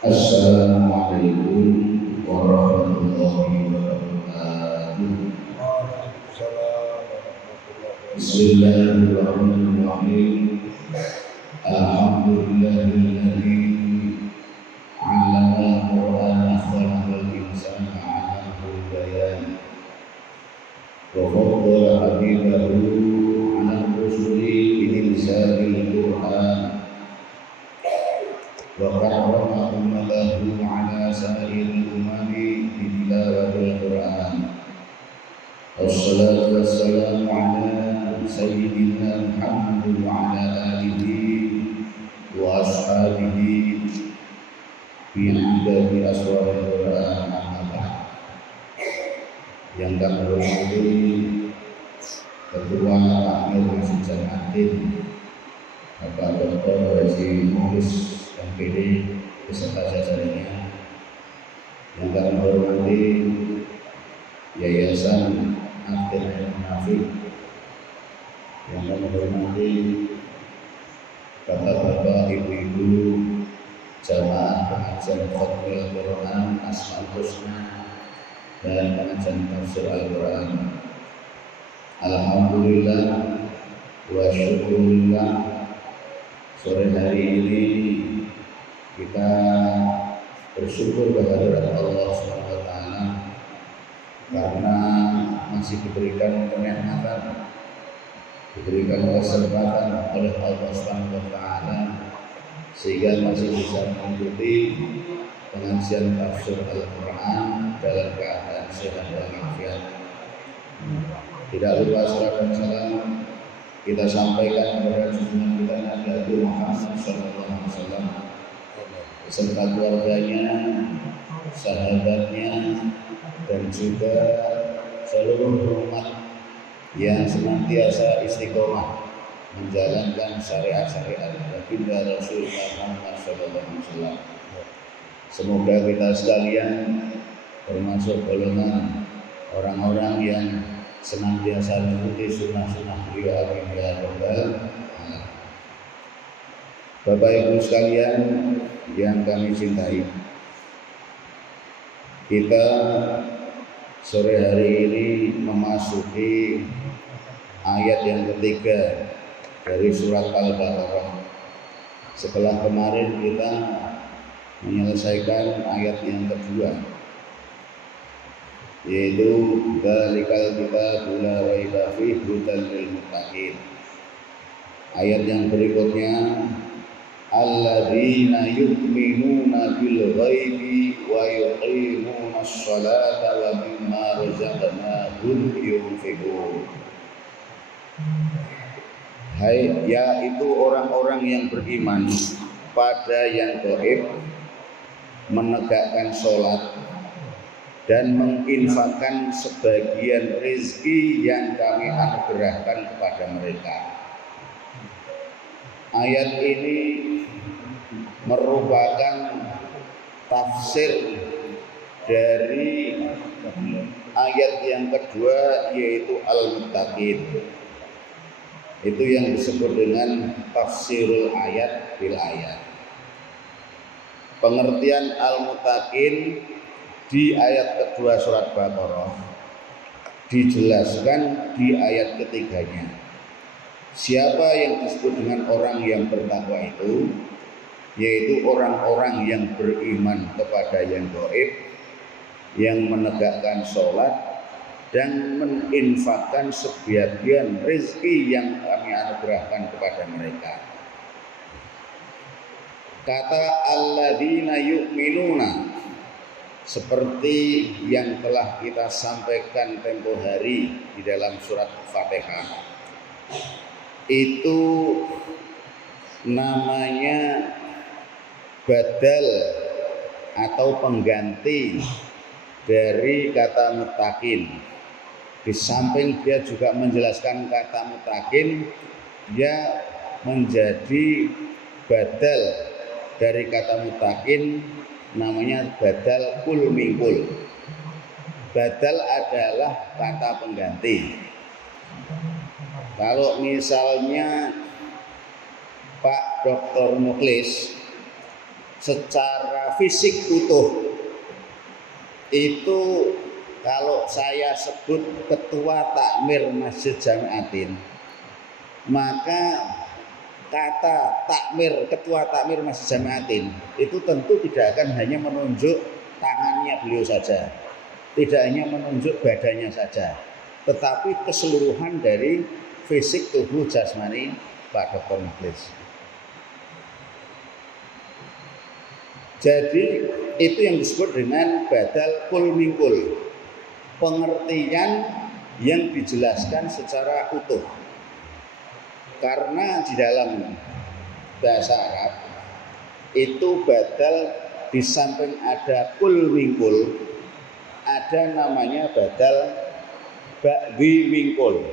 Assalamualaikum warahmatullahi wabarakatuh. Bismillahirrahmanirrahim. Alhamdulillahilladzi 'allama al-Qur'ana khalaqal insana 'allamahul bayan. Wa faddala habibahu 'ala rusuli bilisa'il Qur'an. Wa karrama ummatahu 'ala sa'iril umami bitilaawatil Qur'an. Wassalatu wassalamu 'ala sayyidina Muhammad wa 'ala alihi wa ashabihi fi 'idadi aswaril Qur'an, amma ba'd. Yang kami hormati Ketua Takmir Masjid Jamatin Bapak Dr. Haji Mukhlis MPD beserta jajarannya, yang kami hormati Yayasan Aktif Munafik, yang kami hormati bapak-bapak, ibu-ibu jamaah pengajian Khatmil Quran Asmaul Husna dan pengajian tafsir Al-Quran. Alhamdulillah wa syukurillah, sore hari ini kita bersyukur kehadirat Allah SWT karena masih diberikan kenikmatan, diberikan kesempatan oleh Allah SWT sehingga masih bisa mengikuti pengajian tafsir Al-Quran dalam keadaan sehat dan walafiat. Tidak lupa salam dan salam kita sampaikan kepada junjungan kita Nabi Muhammad SAW beserta keluarganya, sahabatnya, dan juga seluruh umat yang senantiasa istiqomah menjalankan syariat-syariat baginda Rasul Muhammad SAW. Semoga kita sekalian termasuk golongan orang-orang yang senantiasa mengikuti sunnah-sunnah beliau, amin ya rabbal alamin. Bapak Ibu sekalian yang kami cintai, kita sore hari ini memasuki ayat yang ketiga dari surat Al-Baqarah. Setelah kemarin kita menyelesaikan ayat yang kedua, yaitu dzalikal kitabul la raiba fihi hudal lil muttaqin. Ayat yang berikutnya, alladzina yu'minuna bil ghaibi wa yuqimunas sholata wa mimma razaqnahum yunfiqun. Yaitu orang-orang yang beriman pada yang gaib, menegakkan sholat dan menginfakkan sebagian rezeki yang kami anugerahkan kepada mereka. Ayat ini merupakan tafsir dari ayat yang kedua, yaitu Al-Muttaqin. Itu yang disebut dengan tafsirul ayat bil ayat. Pengertian Al-Muttaqin di ayat kedua surat Baqarah dijelaskan di ayat ketiganya. Siapa yang disebut dengan orang yang bertakwa itu? Yaitu orang-orang yang beriman kepada yang gaib, yang menegakkan sholat dan menginfakkan sebagian rezeki yang kami anugerahkan kepada mereka. Kata alladzina yu'minuna seperti yang telah kita sampaikan tempo hari di dalam surat Fatihah, itu namanya badal atau pengganti dari kata muttaqin. Di samping dia juga menjelaskan kata muttaqin, dia menjadi badal dari kata muttaqin, namanya badal kul mingkul. Badal adalah kata pengganti. Kalau misalnya Pak Dr. Mukhlis secara fisik utuh. Itu kalau saya sebut ketua takmir Masjid Jamiatin, maka kata takmir, ketua takmir Masjid Jamiatin itu tentu tidak akan hanya menunjuk tangannya beliau saja, tidak hanya menunjuk badannya saja, tetapi keseluruhan dari fisik tubuh jasmani Pak Dr. Mukhlis. Jadi itu yang disebut dengan badal kul mingkul, pengertian yang dijelaskan secara utuh. Karena di dalam bahasa Arab itu badal di samping ada kul mingkul, ada namanya badal ba'di mingkul,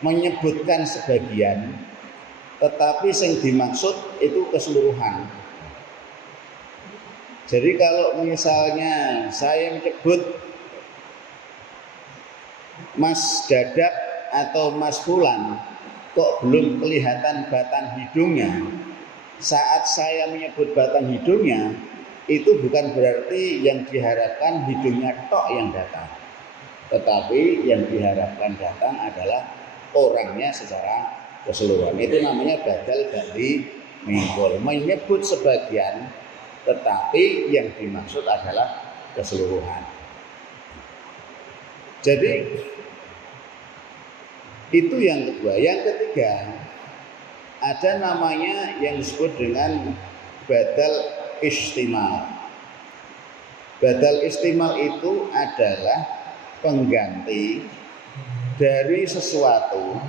menyebutkan sebagian tetapi yang dimaksud itu keseluruhan. Jadi kalau misalnya saya menyebut Mas Dadak atau Mas Fulan kok belum kelihatan batang hidungnya, saat saya menyebut batang hidungnya itu bukan berarti yang diharapkan hidungnya tok yang datang, tetapi yang diharapkan datang adalah orangnya secara keseluruhan. Itu namanya badal ba'di mingkul, menyebut sebagian tetapi yang dimaksud adalah keseluruhan. Jadi itu yang kedua. Yang ketiga, ada namanya yang disebut dengan badal istimal. Badal istimal itu adalah pengganti dari sesuatu,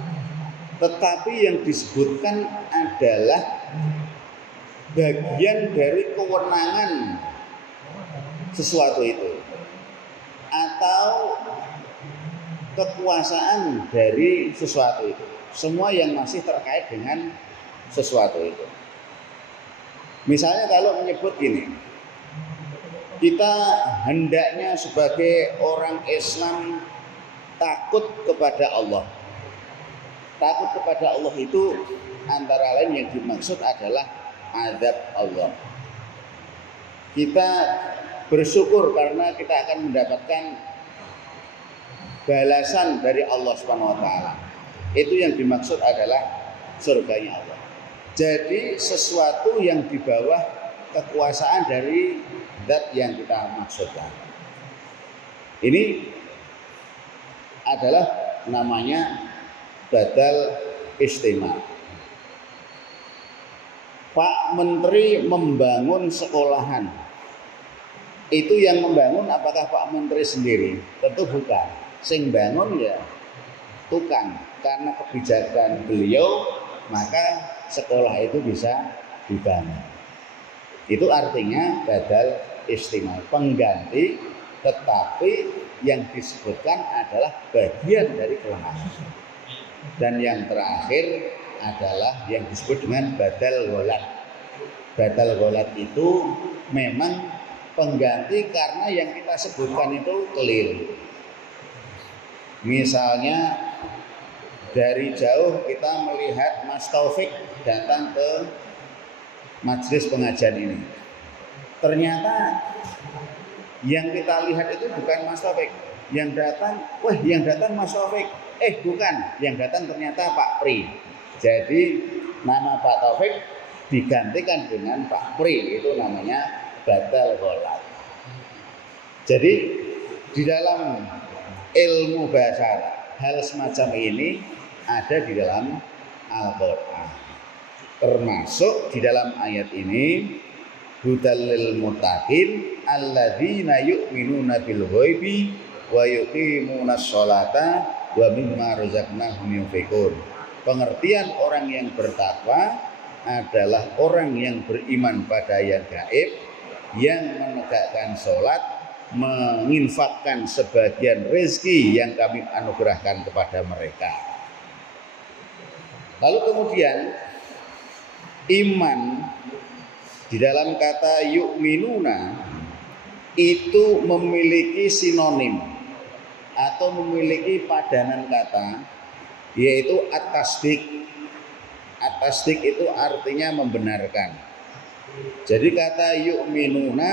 tetapi yang disebutkan adalah bagian dari kewenangan sesuatu itu atau kekuasaan dari sesuatu itu, semua yang masih terkait dengan sesuatu itu. Misalnya kalau menyebut gini, kita hendaknya sebagai orang Islam takut kepada Allah. Takut kepada Allah itu antara lain yang dimaksud adalah azab Allah. Kita bersyukur karena kita akan mendapatkan balasan dari Allah Subhanahu wa taala. Itu yang dimaksud adalah surganya Allah. Jadi sesuatu yang di bawah kekuasaan dari zat yang kita maksudkan. Ini adalah namanya badal istimal. Pak Menteri membangun sekolahan. Itu yang membangun apakah Pak Menteri sendiri? Tentu bukan. Sing bangun ya tukang. Karena kebijakan beliau maka sekolah itu bisa dibangun. Itu artinya badal istimal, pengganti, tetapi yang disebutkan adalah bagian dari kelemahan. Dan yang terakhir adalah yang disebut dengan badal gholat. Badal gholat itu memang pengganti karena yang kita sebutkan itu keliru. Misalnya dari jauh kita melihat Mas Taufik datang ke majelis pengajian ini. Ternyata yang kita lihat itu bukan Mas Taufik. Yang datang, yang datang Mas Taufik. Bukan, yang datang ternyata Pak Pri. Jadi nama Pak Taufik digantikan dengan Pak Pri, itu namanya badal gholat. Jadi di dalam ilmu bahasa hal semacam ini ada di dalam Al-Quran. Termasuk di dalam ayat ini hudal lil muttaqin alladzina yu'minuna bil ghaibi wa yuqimunas sholata wa mimma razaqnahum yunfiqun. Pengertian orang yang bertakwa adalah orang yang beriman pada yang gaib, yang menegakkan sholat, menginfakkan sebagian rezeki yang kami anugerahkan kepada mereka. Lalu kemudian iman di dalam kata yu'minuna itu memiliki sinonim atau memiliki padanan kata, yaitu at-tasdik. At-tasdik itu artinya membenarkan. Jadi kata yu'minuna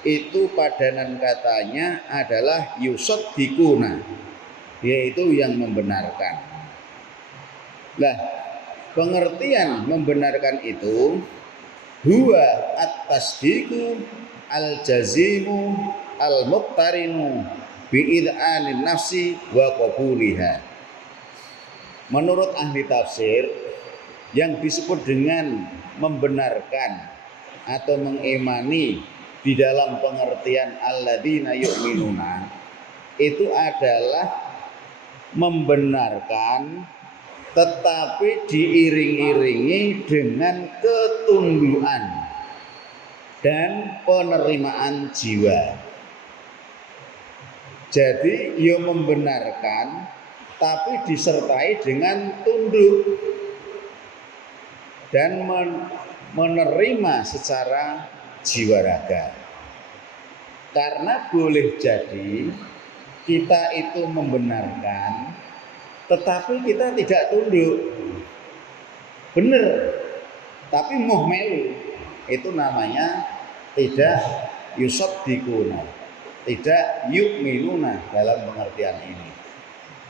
itu padanan katanya adalah yusaddiquna, yaitu yang membenarkan. Nah, pengertian membenarkan itu huwa at-tasdiqu al-jazimu al-muqtarinu bi'id'anin nafsi wa qabuliha. Menurut ahli tafsir, yang disebut dengan membenarkan atau mengimani di dalam pengertian alladzina yu'minuna itu adalah membenarkan tetapi diiring-iringi dengan ketundukan dan penerimaan jiwa. Jadi ia membenarkan tapi disertai dengan tunduk dan menerima secara jiwa raga. Karena boleh jadi kita itu membenarkan tetapi kita tidak tunduk, benar, tapi moh melu, itu namanya tidak yusaddiquna, tidak yu'minuna dalam pengertian ini.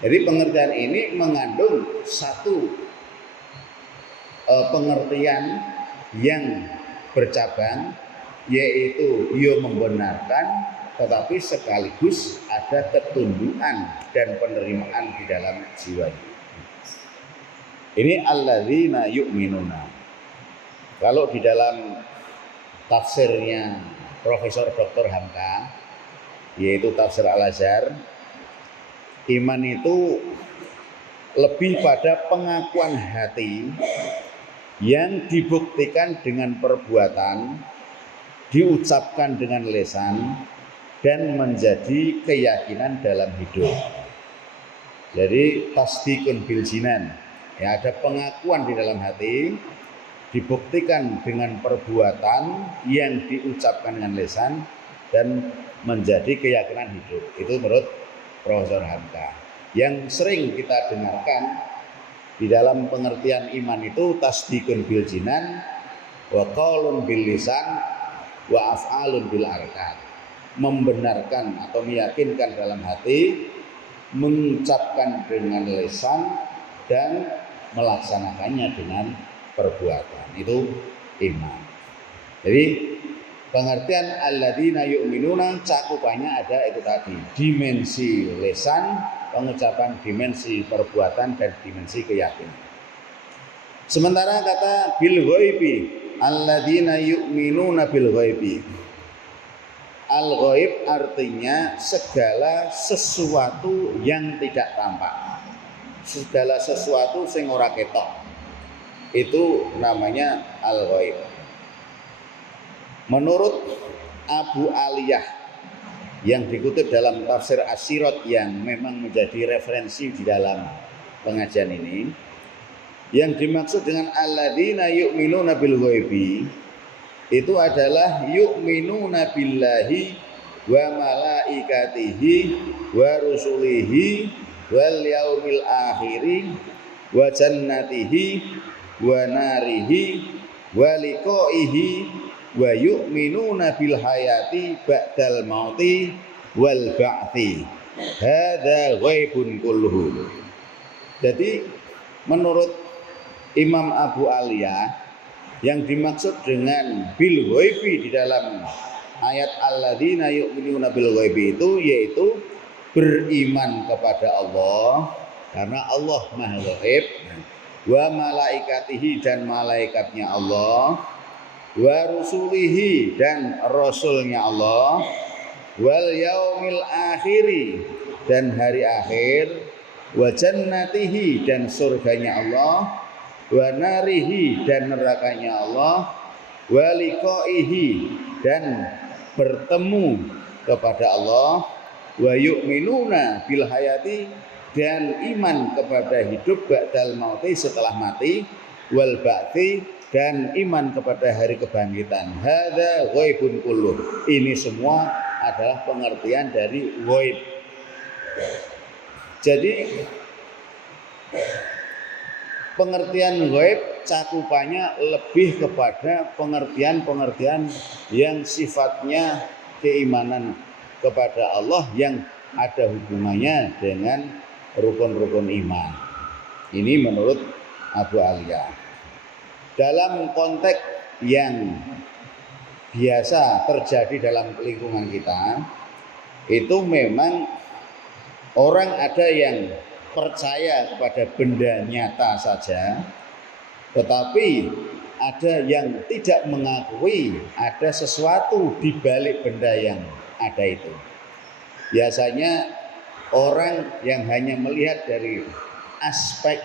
Jadi pengertian ini mengandung satu pengertian yang bercabang, yaitu ia membenarkan tetapi sekaligus ada ketundukan dan penerimaan di dalam jiwa. Ini alladzina yu'minuna. Kalau di dalam tafsirnya Profesor Dr. Hamka, yaitu tafsir Al-Azhar, iman itu lebih pada pengakuan hati yang dibuktikan dengan perbuatan, diucapkan dengan lisan, dan menjadi keyakinan dalam hidup. Jadi tasdiqun bil jinan, ya, ada pengakuan di dalam hati, dibuktikan dengan perbuatan yang diucapkan dengan lisan dan menjadi keyakinan hidup. Itu menurut Profesor Hamka. Yang sering kita dengarkan di dalam pengertian iman itu tasdiqun bil jinan wa qaulun bil lisan wa af'alun bil arkan. Membenarkan atau meyakinkan dalam hati, mengucapkan dengan lisan, dan melaksanakannya dengan perbuatan. Itu iman. Jadi pengertian alladzina yu'minuna cakupannya ada itu tadi, dimensi lisan, pengucapan, dimensi perbuatan, dan dimensi keyakinan. Sementara kata bil ghaibi, alladzina yu'minuna bil ghaibi, al-ghaib artinya segala sesuatu yang tidak tampak, segala sesuatu sing ora ketok, itu namanya al-ghaib. Menurut Abu Aliyah yang dikutip dalam tafsir As-Sirat yang memang menjadi referensi di dalam pengajian ini, yang dimaksud dengan alladzina yu'minuna bil ghaibi itu adalah yu'minuna billahi wa malaikatihi wa rusulihi wal yaumil akhiri wa jannatihi wa narihi wa liqaihi wa yu'minuna bil hayati ba'dal mauti wal ba'thi. Hadza ghaibun kulluhu. Jadi menurut Imam Abu Aliyah, yang dimaksud dengan bil ghaibi di dalam ayat alladzina yu'minuna bil ghaibi itu yaitu beriman kepada Allah karena Allah Maha Ghaib, wa malaikatihi dan malaikatnya Allah, wa rusulihi dan rasulnya Allah, wal yaumil akhiri dan hari akhir, wa jannatihi dan surganya Allah, wa narihi dan nerakanya Allah, wa liqaihi dan bertemu kepada Allah, wa yu'minuna bil hayati dan iman kepada hidup ba'dal mauti setelah mati, wal ba'thi dan iman kepada hari kebangkitan. Hadza ghaibun kulluh. Ini semua adalah pengertian dari ghaib. Jadi Pengertian ghaib cakupannya lebih kepada pengertian-pengertian yang sifatnya keimanan kepada Allah yang ada hubungannya dengan rukun-rukun iman. Ini menurut Abu Aliyah. Dalam konteks yang biasa terjadi dalam lingkungan kita, itu memang orang ada yang percaya kepada benda nyata saja, tetapi ada yang tidak mengakui ada sesuatu di balik benda yang ada itu. Biasanya orang yang hanya melihat dari aspek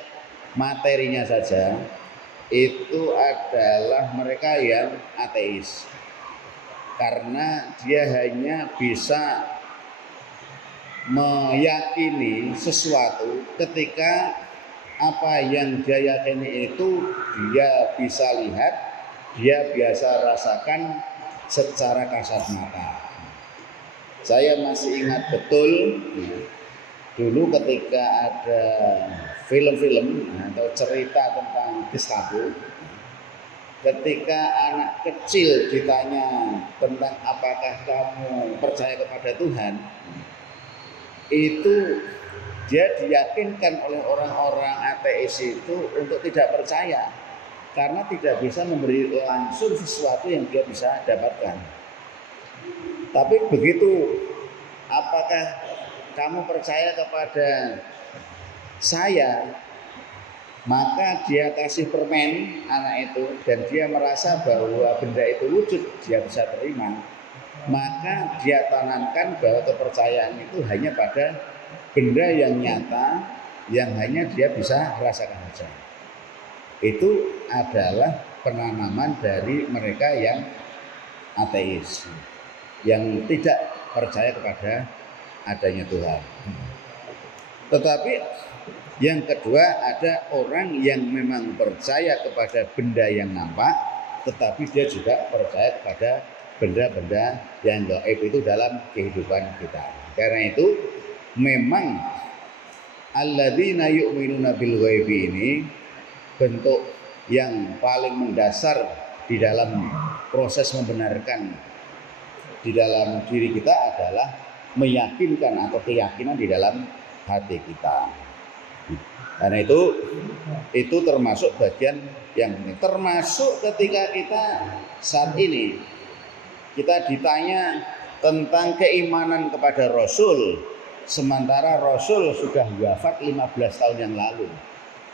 materinya saja, itu adalah mereka yang ateis, karena dia hanya bisa meyakini sesuatu ketika apa yang dia yakini itu dia bisa lihat, dia biasa rasakan secara kasat mata. Saya masih ingat betul dulu ketika ada film-film atau cerita tentang Gestapo, ketika anak kecil ditanya tentang apakah kamu percaya kepada Tuhan, itu dia diyakinkan oleh orang-orang ateis itu untuk tidak percaya, karena tidak bisa memberi langsung sesuatu yang dia bisa dapatkan. Tapi begitu, apakah kamu percaya kepada saya, maka dia kasih permen anak itu dan dia merasa bahwa benda itu wujud, dia bisa terima. Maka dia tanamkan bahwa kepercayaan itu hanya pada benda yang nyata yang hanya dia bisa rasakan saja. Itu adalah penanaman dari mereka yang ateis, yang tidak percaya kepada adanya Tuhan. Tetapi yang kedua, ada orang yang memang percaya kepada benda yang nampak, tetapi dia juga percaya kepada benda-benda yang gaib itu dalam kehidupan kita. Karena itu memang alladzina yu'minuna bil ghaibi ini bentuk yang paling mendasar di dalam proses membenarkan di dalam diri kita adalah meyakinkan atau keyakinan di dalam hati kita. Karena itu termasuk bagian yang penting. Termasuk ketika kita saat ini kita ditanya tentang keimanan kepada Rasul, sementara Rasul sudah wafat 15 tahun yang lalu.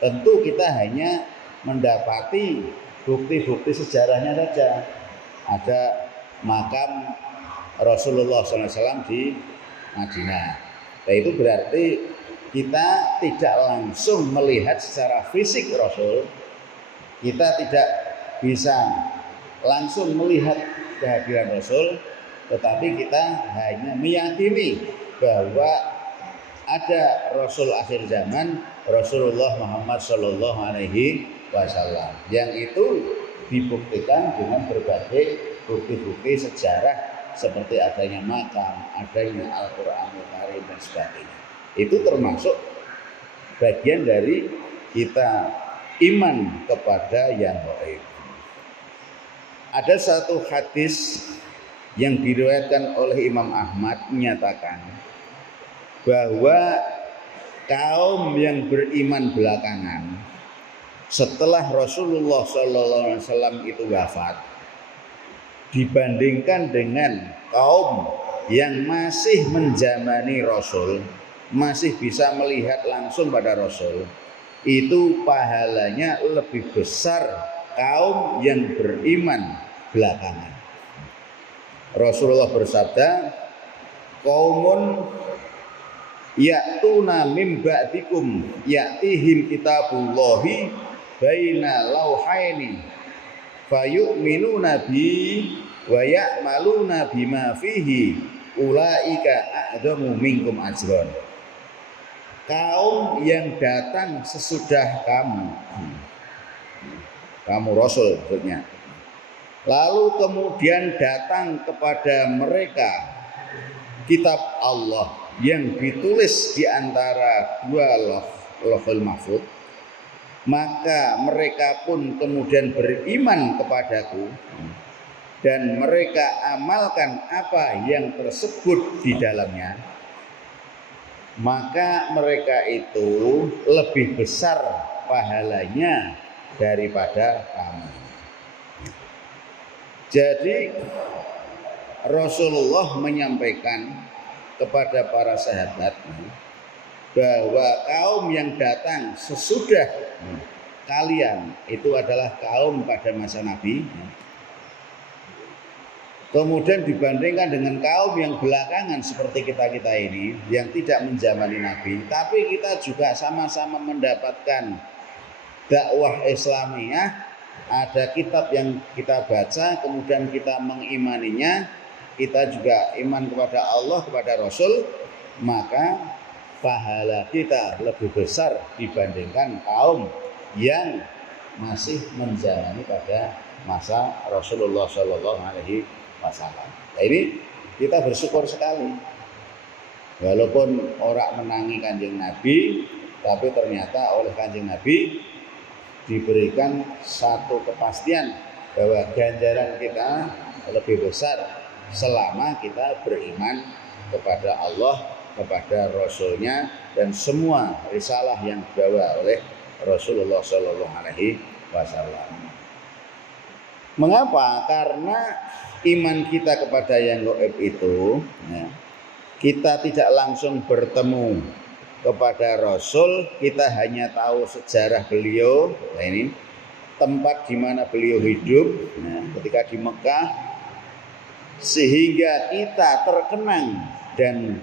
Tentu kita hanya mendapati bukti-bukti sejarahnya saja. Ada makam Rasulullah SAW di Madinah. Nah, itu berarti kita tidak langsung melihat secara fisik Rasul. Kita tidak bisa langsung melihat kehadiran Rasul, tetapi kita hanya meyakini bahwa ada Rasul akhir zaman, Rasulullah Muhammad Shallallahu Alaihi Wasallam, yang itu dibuktikan dengan berbagai bukti-bukti sejarah seperti adanya makam, adanya Al-Quranul Karim dan sebagainya. Itu termasuk bagian dari kita iman kepada yang gaib. Ada satu hadis yang diriwayatkan oleh Imam Ahmad menyatakan bahwa kaum yang beriman belakangan setelah Rasulullah SAW itu wafat, dibandingkan dengan kaum yang masih menjamani Rasul, masih bisa melihat langsung pada Rasul, itu pahalanya lebih besar kaum yang beriman belakangan. Rasulullah bersabda, qaumun ya'tuna min ba'dikum ya'tihim kitabullahi baina lauhaini fayu'minuna bi wa ya'maluna bima fihi ulaika a'dhamu minkum ajran. Kaum yang datang sesudah kamu Rasul maksudnya, lalu kemudian datang kepada mereka kitab Allah yang ditulis di antara dua lauhul mahfuz, maka mereka pun kemudian beriman kepadaku dan mereka amalkan apa yang tersebut di dalamnya, maka mereka itu lebih besar pahalanya daripada kamu. Jadi Rasulullah menyampaikan kepada para sahabat bahwa kaum yang datang sesudah kalian itu adalah kaum pada masa Nabi. Kemudian dibandingkan dengan kaum yang belakangan seperti kita-kita ini yang tidak menjamani Nabi, tapi kita juga sama-sama mendapatkan dakwah Islamiyah, ada kitab yang kita baca, kemudian kita mengimaninya, kita juga iman kepada Allah, kepada Rasul, maka pahala kita lebih besar dibandingkan kaum yang masih menjalani pada masa Rasulullah Shallallahu Alaihi Wasallam. Nah, ini kita bersyukur sekali, walaupun orang menangi Kanjeng Nabi, tapi ternyata oleh Kanjeng Nabi diberikan satu kepastian bahwa ganjaran kita lebih besar selama kita beriman kepada Allah, kepada Rasulnya, dan semua risalah yang dibawa oleh Rasulullah Shallallahu Alaihi Wasallam. Mengapa? Karena iman kita kepada yang gaib itu, ya, kita tidak langsung bertemu kepada Rasul, kita hanya tahu sejarah beliau. Nah, ini tempat di mana beliau hidup, nah, ketika di Mekah, sehingga kita terkenang dan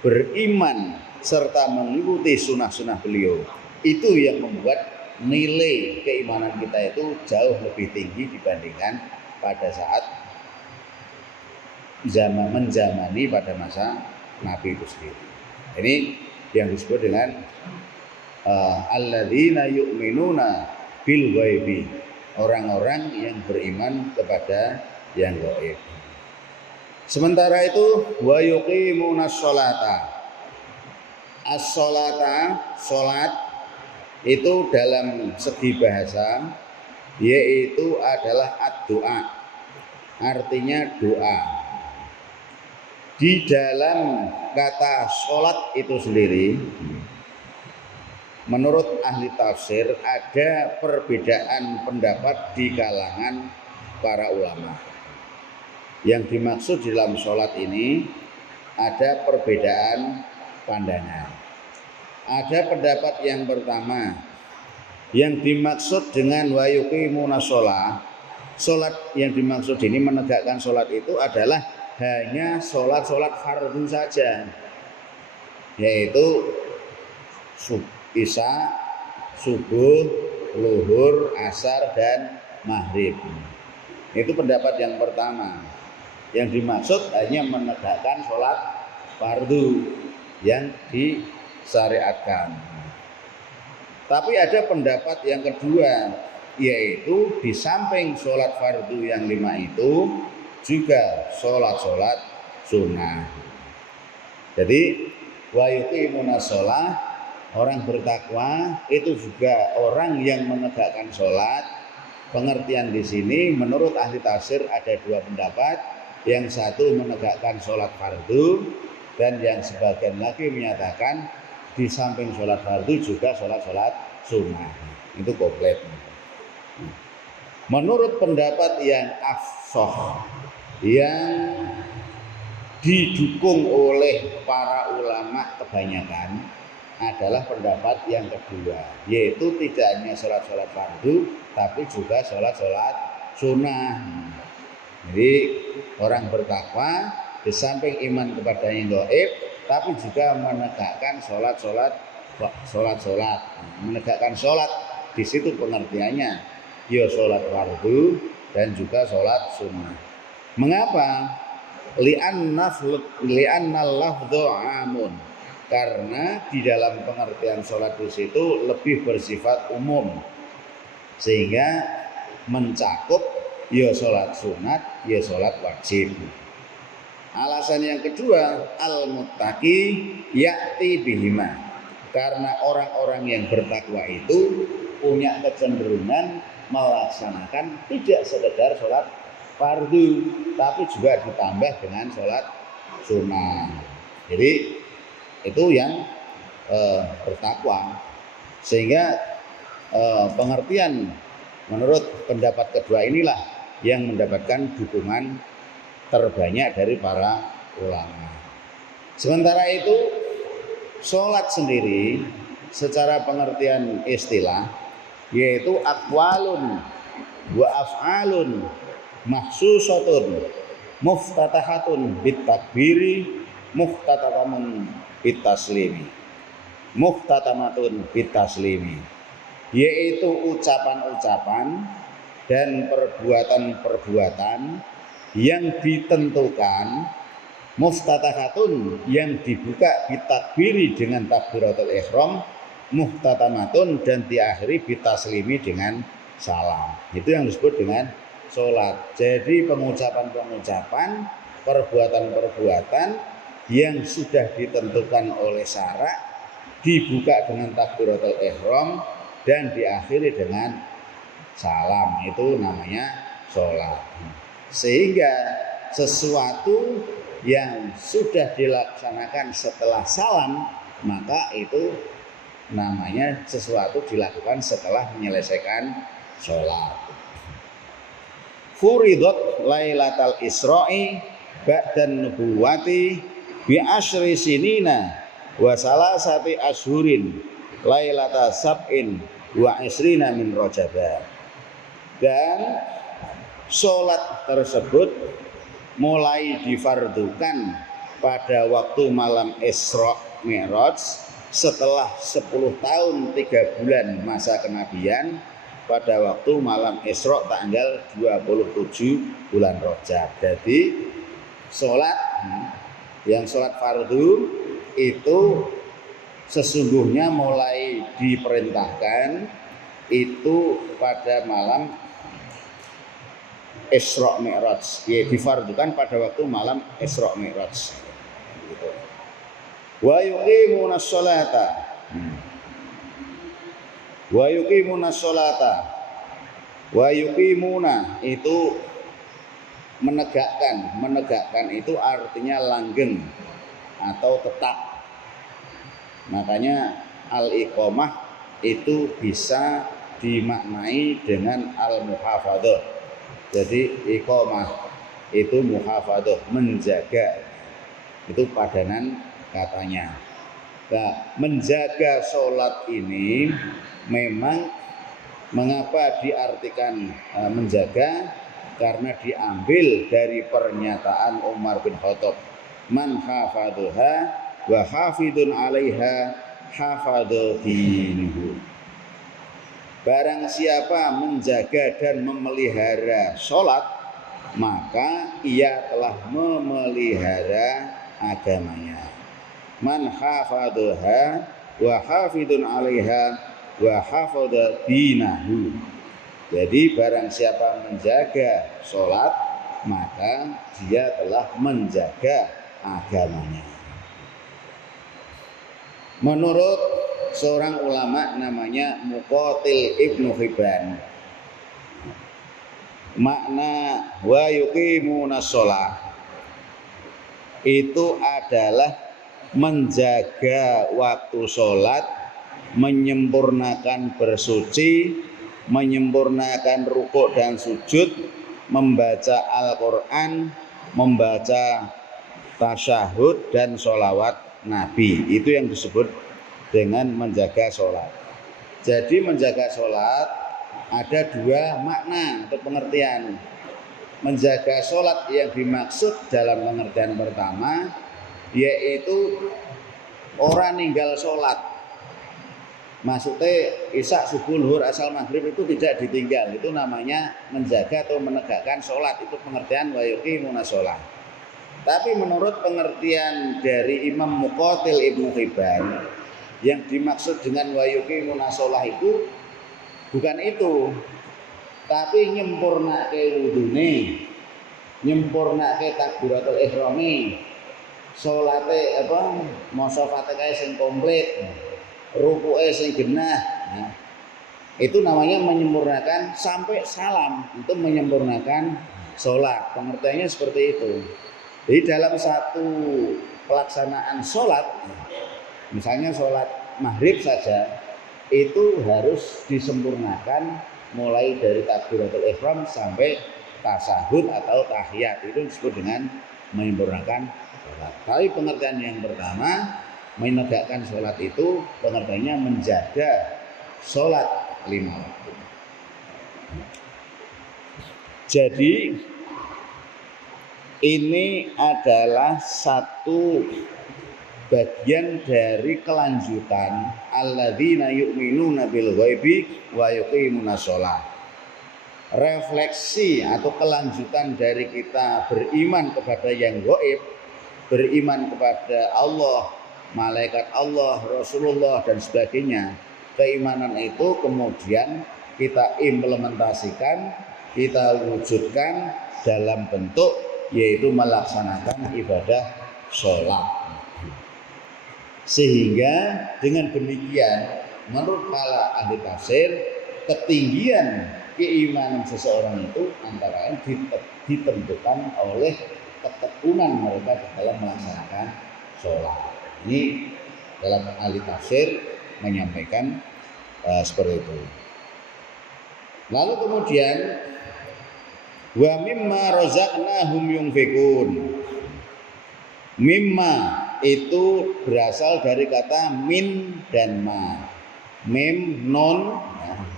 beriman serta mengikuti sunnah-sunnah beliau. Itu yang membuat nilai keimanan kita itu jauh lebih tinggi dibandingkan pada saat menjamani pada masa Nabi itu sendiri. Ini yang disebut dengan alladzina yu'minuna bil ghaibi, orang-orang yang beriman kepada yang gaib. Sementara itu wa yuqimunas sholata, as-sholata, sholat itu dalam segi bahasa yaitu adalah ad-doa, artinya doa. Di dalam kata sholat itu sendiri, menurut ahli tafsir ada perbedaan pendapat di kalangan para ulama. Yang dimaksud di dalam sholat ini ada perbedaan pandangan. Ada pendapat yang pertama, yang dimaksud dengan wa yuqimunas sholat, sholat yang dimaksud ini menegakkan sholat itu adalah hanya sholat-sholat fardu saja, yaitu isya, subuh, luhur, asar, dan maghrib. Itu pendapat yang pertama. Yang dimaksud hanya menegakkan sholat fardu yang disyariatkan. Tapi ada pendapat yang kedua, yaitu di samping sholat fardu yang 5 itu juga sholat-sholat sunnah. Jadi wa yuqimunas sholah, orang bertakwa itu juga orang yang menegakkan sholat. Pengertian di sini menurut ahli tafsir ada dua pendapat. Yang satu menegakkan sholat fardu, dan yang sebagian lagi menyatakan di samping sholat fardu juga sholat-sholat sunnah. Itu komplit. Menurut pendapat yang afsah, yang didukung oleh para ulama kebanyakan, adalah pendapat yang kedua, yaitu tidak hanya sholat-sholat fardu, tapi juga sholat-sholat sunnah. Jadi orang bertakwa di samping iman kepada yang gaib, tapi juga menegakkan sholat. Menegakkan sholat di situ pengertiannya, ya sholat fardu dan juga sholat sunnah. Mengapa? Li'annal lafdhu amun. Karena di dalam pengertian sholat di situ lebih bersifat umum, sehingga mencakup ya sholat sunat, ya sholat wajib. Alasan yang kedua, al-muttaqi ya'ti bihima. Karena orang-orang yang bertakwa itu punya kecenderungan melaksanakan tidak sekedar sholat fardu, tapi juga ditambah dengan sholat sunnah. Jadi itu yang bertakwa. Sehingga pengertian menurut pendapat kedua inilah yang mendapatkan dukungan terbanyak dari para ulama. Sementara itu sholat sendiri secara pengertian istilah yaitu aqwalun wa af'alun mahsusatun muftatahatun bitakbiri muftatamatun bitaslimi yaitu ucapan-ucapan dan perbuatan-perbuatan yang ditentukan, muftatahatun yang dibuka bitakbiri dengan takbiratul ihram, muhtatamatun dan diakhiri bitaslimi dengan salam. Itu yang disebut dengan sholat. Jadi pengucapan-pengucapan, perbuatan-perbuatan yang sudah ditentukan oleh syarak, dibuka dengan takbiratul ihram dan diakhiri dengan salam. Itu namanya sholat. Sehingga sesuatu yang sudah dilaksanakan setelah salam, maka itu namanya sesuatu dilakukan setelah menyelesaikan sholat. Furidot lailatal isra'i ba'dan nubuwati bi asyri sinina wa salasati ashurin lailata sab'in wa isrina min rajabah. Dan sholat tersebut mulai difardukan pada waktu malam Isra Mi'raj setelah 10 tahun 3 bulan masa kenabian pada waktu malam Isra tanggal 27 bulan Rajab. Jadi sholat yang sholat fardu itu sesungguhnya mulai diperintahkan itu pada malam Isra Mi'raj, ya difardukan pada waktu malam Isra Mi'raj. Wa yuqimunas sholata. Wa yuqimunas sholata. Wa yuqimuna itu menegakkan itu artinya langgeng atau tetap. Makanya al-iqamah itu bisa dimaknai dengan al-muhafadzah. Jadi iqamah itu muhafadzah, menjaga. Itu padanan katanya. Nah, menjaga sholat ini memang mengapa diartikan menjaga? Karena diambil dari pernyataan Umar bin Khattab, man hafadhuha wa hafidun 'alaiha hafadhu dinuhu. Barang siapa menjaga dan memelihara sholat, maka ia telah memelihara agamanya. Man hafadhuha wa hafidun 'alaiha wa hafadha dinahu. Jadi barang siapa menjaga sholat, maka dia telah menjaga agamanya. Menurut seorang ulama namanya Muqatil Ibnu Hibban, makna wa yuqimunas sholat itu adalah menjaga waktu sholat, menyempurnakan bersuci, menyempurnakan rukuk dan sujud, membaca Al-Quran, membaca tasyahud dan sholawat Nabi. Itu yang disebut dengan menjaga sholat. Jadi menjaga sholat ada dua makna atau pengertian. Menjaga sholat yang dimaksud dalam pengertian pertama yaitu orang ninggal sholat. Maksudnya isya, subuh, zuhur, asal, maghrib itu tidak ditinggal. Itu namanya menjaga atau menegakkan sholat. Itu pengertian wa yuqimunas sholat. Tapi menurut pengertian dari Imam Muqatil Ibnu Hibban, yang dimaksud dengan wa yuqimunas sholat itu bukan itu, tapi nyempurnake wudune, nyempurnake takbiratul ihrami, sholate maca Fatihah sing komplit, rukuke sing genah. Itu namanya menyempurnakan sampai salam, itu menyempurnakan sholat. Pengertiannya seperti itu. Jadi dalam satu pelaksanaan sholat, misalnya sholat maghrib saja, itu harus disempurnakan mulai dari takbiratul ihram sampai tasyahud atau tahiyat. Itu disebut dengan menyempurnakan sholat. Tapi pengertian yang pertama, menegakkan sholat itu pengertiannya menjaga sholat 5 waktu. Jadi ini adalah satu bagian dari kelanjutan alladzina yu'minuna bil ghaibi wa yuqimuna sholat. Refleksi atau kelanjutan dari kita beriman kepada yang gaib, beriman kepada Allah, malaikat Allah, Rasulullah dan sebagainya. Keimanan itu kemudian kita implementasikan, kita wujudkan dalam bentuk yaitu melaksanakan ibadah sholat. Sehingga dengan demikian menurut para ahli tafsir, ketinggian keimanan seseorang itu antara lain ditentukan oleh ketekunan mereka dalam melaksanakan sholat. Ini dalam ahli tafsir menyampaikan seperti itu. Lalu kemudian wa mimma razaqnahum yunfikun. Mimma itu berasal dari kata min dan ma. Mim non,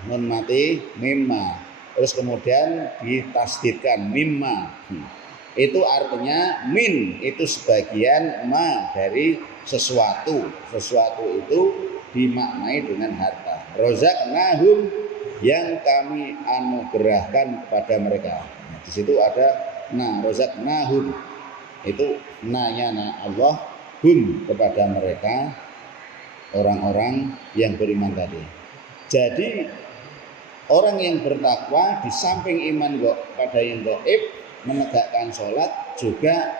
non mati, mimma. Terus kemudian ditasdidkan mimma. Itu artinya min itu sebagian, ma dari sesuatu. Sesuatu itu dimaknai dengan harta. Razaqnahum yang kami anugerahkan kepada mereka. Nah, di situ ada razaqnahum. Itu na Allah hum kepada mereka orang-orang yang beriman tadi. Jadi orang yang bertakwa di samping iman pada yang gaib, menegakkan sholat, juga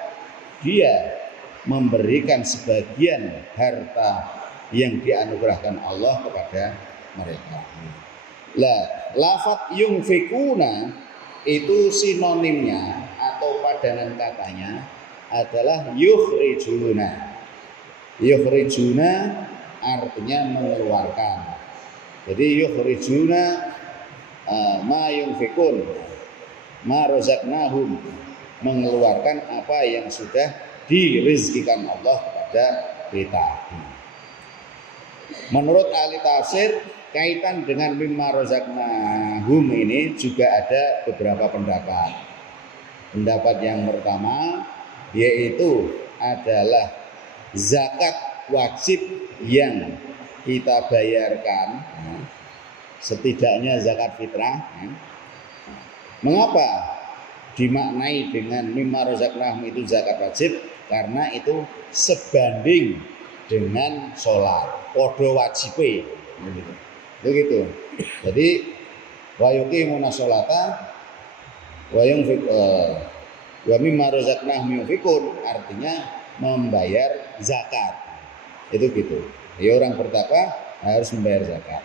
dia memberikan sebagian harta yang dianugerahkan Allah kepada mereka. Lafaz yunfikuna itu sinonimnya atau padanan katanya adalah yukhrijuna. Yukhrijuna artinya mengeluarkan. Jadi yukhrijuna ma yunfikun, ma razaqnahum, mengeluarkan apa yang sudah dirizkikan Allah kepada kita. Menurut ahli tafsir, kaitan dengan mimma razaqnahum ini juga ada beberapa pendapat. Pendapat yang pertama yaitu adalah zakat wajib yang kita bayarkan, setidaknya zakat fitrah. Mengapa dimaknai dengan mimma razaqnahum itu zakat wajib? Karena itu sebanding dengan sholat, podo wajibe. Begitu. Jadi wa yuqimuna sholata wa mimma razaqnahum yunfikun, artinya membayar zakat. Itu gitu. Ya, orang bertakwa harus membayar zakat.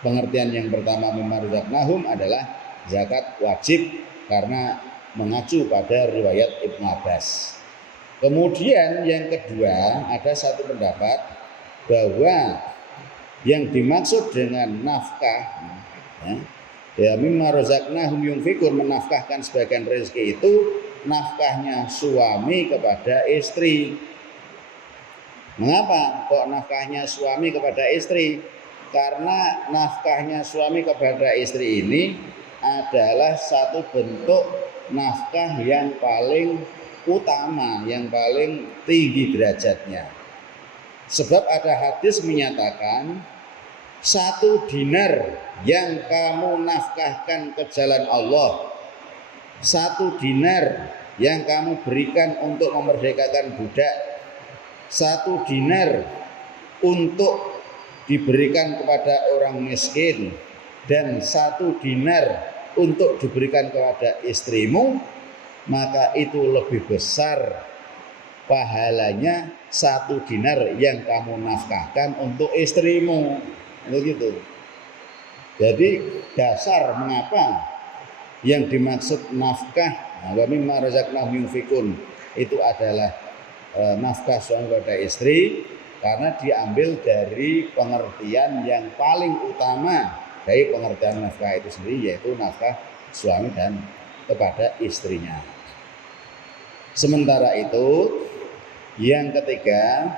Pengertian yang pertama mimma razaqnahum adalah zakat wajib karena mengacu pada riwayat Ibnu Abbas. Kemudian yang kedua, ada satu pendapat bahwa yang dimaksud dengan nafkah, ya mimma razaqnahum yunfikun, menafkahkan sebagian rezeki itu nafkahnya suami kepada istri. Mengapa kok nafkahnya suami kepada istri? Karena nafkahnya suami kepada istri ini adalah satu bentuk nafkah yang paling utama, yang paling tinggi derajatnya. Sebab ada hadis menyatakan 1 dinar yang kamu nafkahkan ke jalan Allah, 1 dinar yang kamu berikan untuk memerdekakan budak, 1 dinar untuk diberikan kepada orang miskin, dan 1 dinar untuk diberikan kepada istrimu, maka itu lebih besar pahalanya 1 dinar yang kamu nafkahkan untuk istrimu. Begitu. Jadi dasar mengapa yang dimaksud nafkah wa mimma razaqnahum yunfikun itu adalah nafkah suami pada istri, karena diambil dari pengertian yang paling utama dari pengertian nafkah itu sendiri, yaitu nafkah suami dan kepada istrinya. Sementara itu yang ketiga,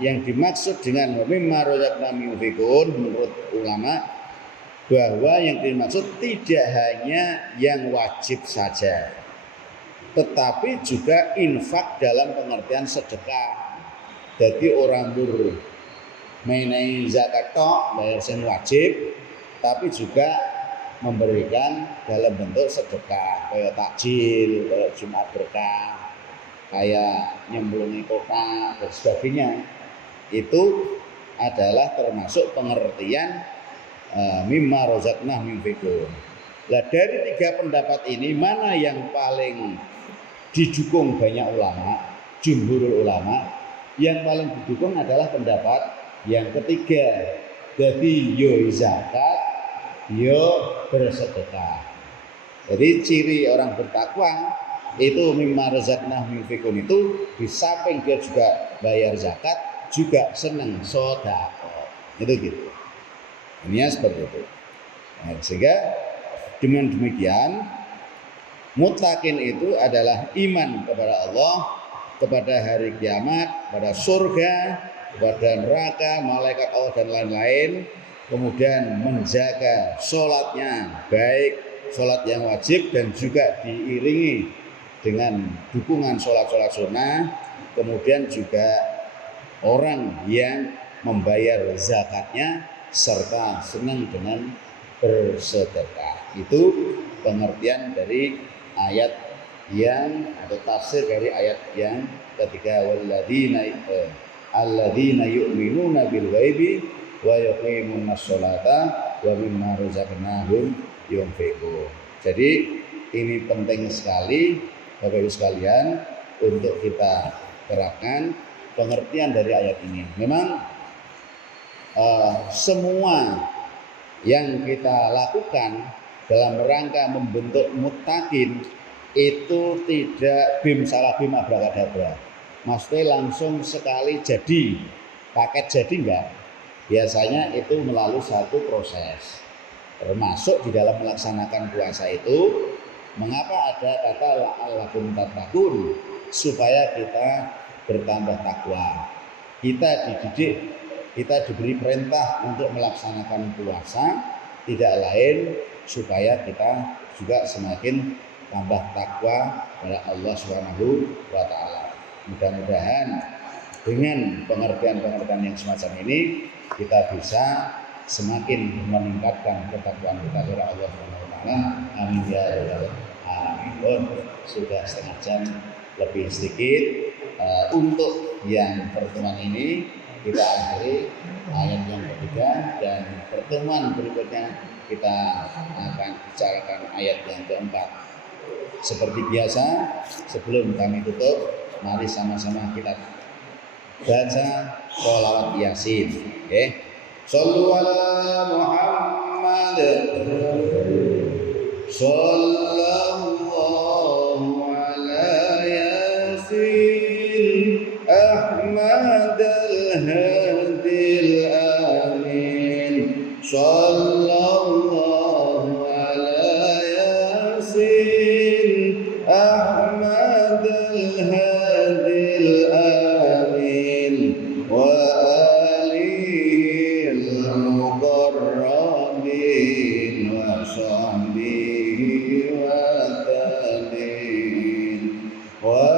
yang dimaksud dengan mimma razaqnahum yunfikun menurut ulama, bahwa yang dimaksud tidak hanya yang wajib saja, tetapi juga infak dalam pengertian sedekah. Jadi orang menehi zakat tok bayar sing wajib, tapi juga memberikan dalam bentuk sedekah, kayak takjil, kayak Jumat berkah, kayak nyemplungi kota dan sebagainya. Itu adalah termasuk pengertian mimma razaqnahum yunfikun. Nah, dari tiga pendapat ini mana yang paling didukung banyak ulama, jumhurul ulama? Yang paling didukung adalah pendapat yang ketiga. Jadi yo zakat, yo bersedekah. Jadi ciri orang bertakwa itu mimma razaqnahum yunfikun itu di samping dia juga bayar zakat, juga senang sedekah. Itu gitu. Ini seperti itu. Nah, sehingga dengan demikian muttaqin itu adalah iman kepada Allah, kepada hari kiamat, pada surga, kepada neraka, malaikat Allah dan lain-lain. Kemudian menjaga sholatnya, baik sholat yang wajib dan juga diiringi dengan dukungan sholat-sholat sunnah. Kemudian juga orang yang membayar zakatnya serta senang dengan bersedekah. Itu pengertian dari ayat yang atau tafsir dari ayat yang ketiga, alladzina yu'minuna bil ghaibi wa yuqimunas sholata wa mimma razaqnahum yunfiqun. Jadi ini penting sekali Bapak Ibu sekalian untuk kita terapkan pengertian dari ayat ini. Memang semua yang kita lakukan dalam rangka membentuk muttaqin itu tidak bim salah bim abrakadabra. Maksudnya langsung sekali jadi, paket jadi enggak. Biasanya itu melalui satu proses. Termasuk di dalam melaksanakan puasa itu, mengapa ada kata la'allakum tattaqun, supaya kita bertambah takwa. Kita dididik, kita diberi perintah untuk melaksanakan puasa, tidak lain supaya kita juga semakin tambah takwa kepada Allah Subhanahu wa taala. Mudah-mudahan dengan pengertian-pengertian yang semacam ini kita bisa semakin meningkatkan ketakwaan kita kepada Allah Subhanahu wa taala. Amin ya rabbal alamin. Sudah setengah jam lebih sedikit. Untuk yang pertemuan ini kita akhiri ayat yang ketiga, dan pertemuan berikutnya kita akan bicarakan ayat yang keempat. Seperti biasa, sebelum kami tutup, mari sama-sama kita baca sholawat Yasin. Shallu ala Muhammad. Sallallahu ala Yasin Ahmad al-Hadi al-Amin. Sallallahu ala Yasin Ahmad al-Hadi al-Amin wa alihi al-muqarrabin wa sahbihi wa tabi'in wa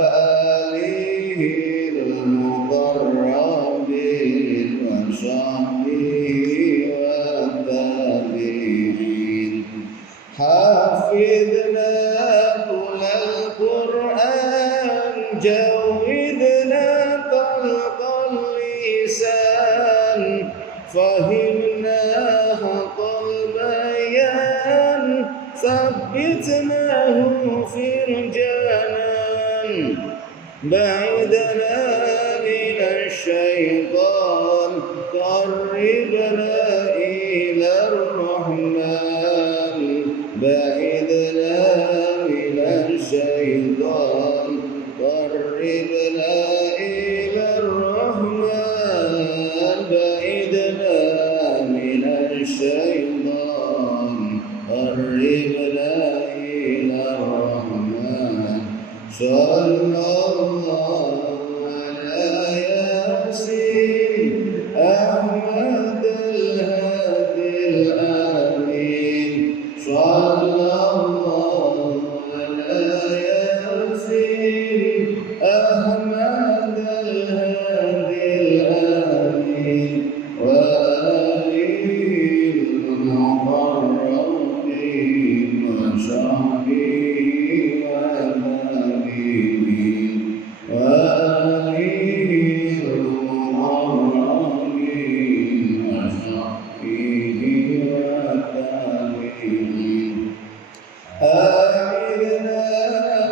alihi al-muqarrabin wa sahbihi wa tabi'in. Hafidna kulal Qur'an, jawidna talqal lisan, fahimna haqal bayan, thabbitnahu firjanan, ba'idna minasyaitan, qarribna ila ar-rahman. قربنا إلى الرحمن بعدنا من الشيطان قربنا إلى الرحمن صلى الله على ياسين أحمد الهادي الأمين صلى الله على ياسين أحمد الهادي الأمين وآله المقربين وصحبه والتابعين وآله المقربين وصحبه والتابعين آمنا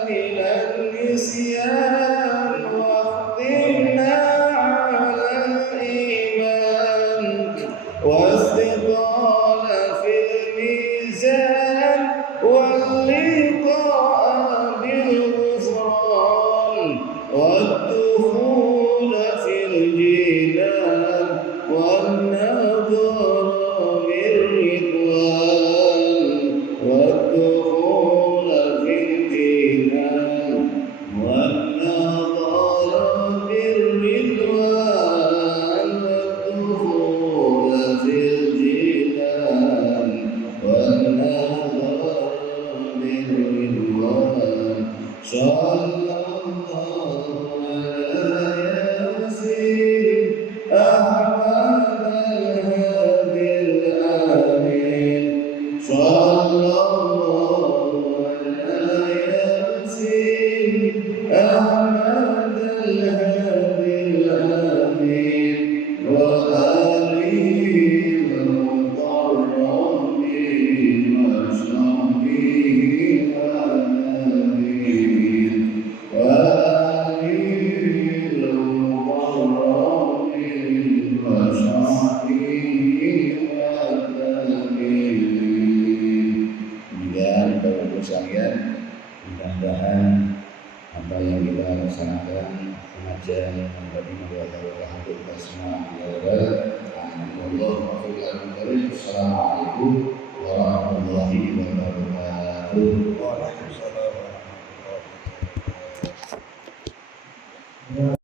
من النسيان واختمنا على الإيمان واستقال في الميزان واللقاء بالغفران والدخول في الجنان والنظر بالرضوان والدخول في الجنان والنظر بالرضوان والدخول في الجنان والنظر بالرضوان صلى الله على ياسين أحمد الهادي الأمين صلى الله على ياسين أحمد الهادي الأمين وآله المقربين وصحبه والتابعين وآله المقربين وصحبه والتابعين. Demikian Bapak-Ibu sekalian, mudah-mudahan apa yang kita laksanakan pengajian yang tadi membuat kita semua Assalamualaikum warahmatullahi wabarakatuh.